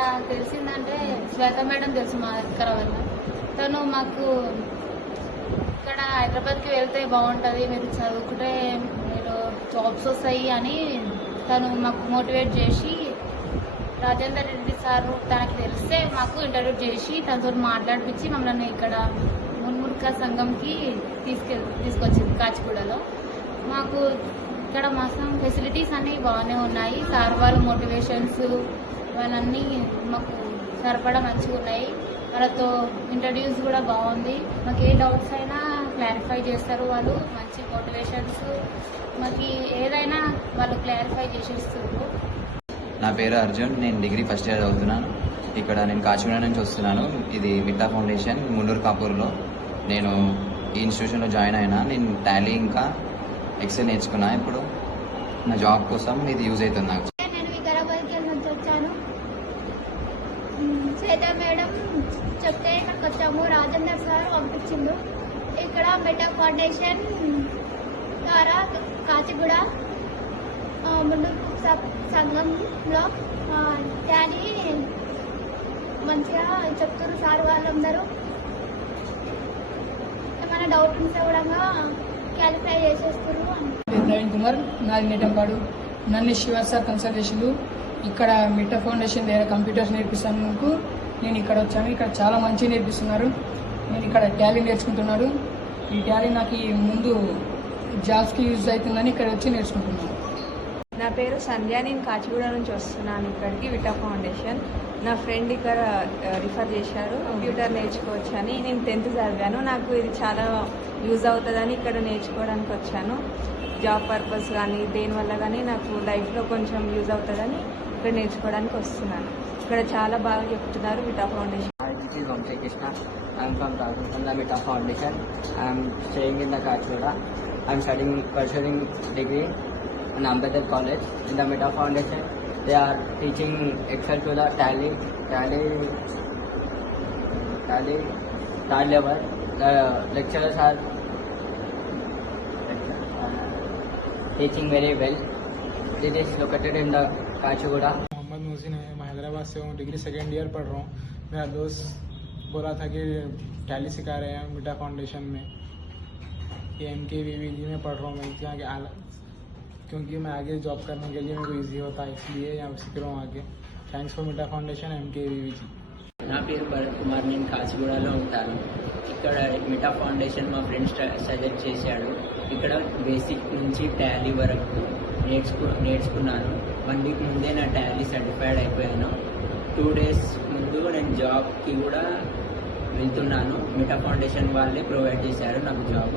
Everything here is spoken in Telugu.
ఇక్కడ తెలిసిందంటే శ్వేత మేడం తెలుసు మా దగ్గర వల్ల. తను మాకు ఇక్కడ హైదరాబాద్కి వెళ్తే బాగుంటుంది, మీరు చదువుకుంటే మీరు జాబ్స్ వస్తాయి అని తను మాకు మోటివేట్ చేసి, రాజేందర్ రెడ్డి సారు తనకి తెలిస్తే మాకు ఇంటర్వ్యూ చేసి తనతో మాట్లాడిపించి మమ్మల్ని ఇక్కడ మున్ముర్ఖ సంఘంకి తీసుకొచ్చింది కాచిగూడలో. మాకు ఇక్కడ మాత్రం ఫెసిలిటీస్ అన్నీ బాగానే ఉన్నాయి. సార్ వాళ్ళ మోటివేషన్స్ వాళ్ళన్నీ మాకు సరిపడా మంచిగా ఉన్నాయి. వాళ్ళతో ఇంట్రడ్యూస్ కూడా బాగుంది. మాకు ఏ డౌట్స్ అయినా క్లారిఫై చేస్తారు వాళ్ళు. మంచి మోటివేషన్స్ మాకు ఏదైనా వాళ్ళు క్లారిఫై చేసేస్తారు. నా పేరు అర్జున్, నేను డిగ్రీ ఫస్ట్ ఇయర్ చదువుతున్నాను. ఇక్కడ నేను కాచిగూడ నుంచి వస్తున్నాను. ఇది మిట్టా ఫౌండేషన్ మున్నూరు కాపూర్లో. నేను ఈ ఇన్స్టిట్యూషన్లో జాయిన్ అయినా. నేను టాలీ ఇంకా ఎక్సెల్ నేర్చుకున్నా. ఇప్పుడు నా జాబ్ కోసం ఇది యూజ్ అవుతుంది నాకు. నేను వికారాబాద్కి నుంచి వచ్చాను. శ్వేత మేడం చెప్తే ఇక్కడికి వచ్చాము. రాజేందర్ సార్ పంపించిండు. ఇక్కడ మిట్టా ఫౌండేషన్ ద్వారా కాచిగూడ మున్నూరు సంఘంలో టాలీ మంచిగా చెప్తారు సార్ వాళ్ళందరూ. ఏమైనా డౌట్ ఉంటే కూడా క్లారిఫై చేసేస్తారు. నవీన్ కుమార్, నాది నేటంపాడు. నన్ను శివ సార్ కన్సల్టేషన్లు ఇక్కడ మిట్టా ఫౌండేషన్ దగ్గర కంప్యూటర్స్ నేర్పిస్తాను. నేను ఇక్కడ వచ్చాను. ఇక్కడ చాలా మంచిగా నేర్పిస్తున్నారు. నేను ఇక్కడ టాలీ నేర్చుకుంటున్నాను. ఈ టాలీ నాకు ముందు జాబ్స్కి యూజ్ అవుతుందని ఇక్కడ వచ్చి నేర్చుకుంటున్నాను. నా పేరు సంధ్య, నేను కాచిగూడ నుంచి వస్తున్నాను ఇక్కడికి మిట్టా ఫౌండేషన్. నా ఫ్రెండ్ ఇక్కడ రిఫర్ చేశారు కంప్యూటర్ నేర్చుకోవచ్చు అని. నేను 10th చదివాను. నాకు ఇది చాలా యూజ్ అవుతుందని ఇక్కడ నేర్చుకోవడానికి వచ్చాను. జాబ్ పర్పస్ కానీ దేనివల్ల కానీ నాకు లైఫ్లో కొంచెం యూజ్ అవుతుందని ఇక్కడ నేర్చుకోవడానికి వస్తున్నాను. ఇక్కడ చాలా బాగా చెప్తున్నారు మిట్టా foundation. This is Vamsi Krishna. I am from the Mitta Foundation. I am staying in the Kachigoda. I am pursuing degree in Ambedkar College. In the Mitta Foundation, they are teaching Excel to the tally level. The lecturers are teaching very well. It is located in the Kachigoda. Mohammed Mohsin है, मैं हैदराबाद से हूँ. डिग्री 2nd ईयर पढ़ रहा हूँ. मेरा दोस्त बोला था कि टैली सिखा रहे हैं मिट्टा फाउंडेशन में. ये MKVVG में पढ़ रहा हूँ मैं. यहाँ के क्योंकि मैं आगे जॉब करने के लिए मेरे को ईजी होता है, इसलिए यहाँ सीख रहा हूँ आगे. Thanks for meetha foundation MKVVG. నా పేరు భరత్ కుమార్, నేను కాచిగూడలో ఉంటాను. ఇక్కడ మిట్టా ఫౌండేషన్ మా ఫ్రెండ్స్ సజెస్ట్ చేశాడు. ఇక్కడ బేసిక్ నుంచి టాలీ వరకు నేర్చుకున్నాను. 1 వీక్ ముందే నా టాలీ సర్టిఫైడ్ అయిపోయాను. 2 days ముందు నేను జాబ్కి కూడా వెళ్తున్నాను. మిట్టా ఫౌండేషన్ వాళ్ళే ప్రొవైడ్ చేశారు నాకు జాబ్.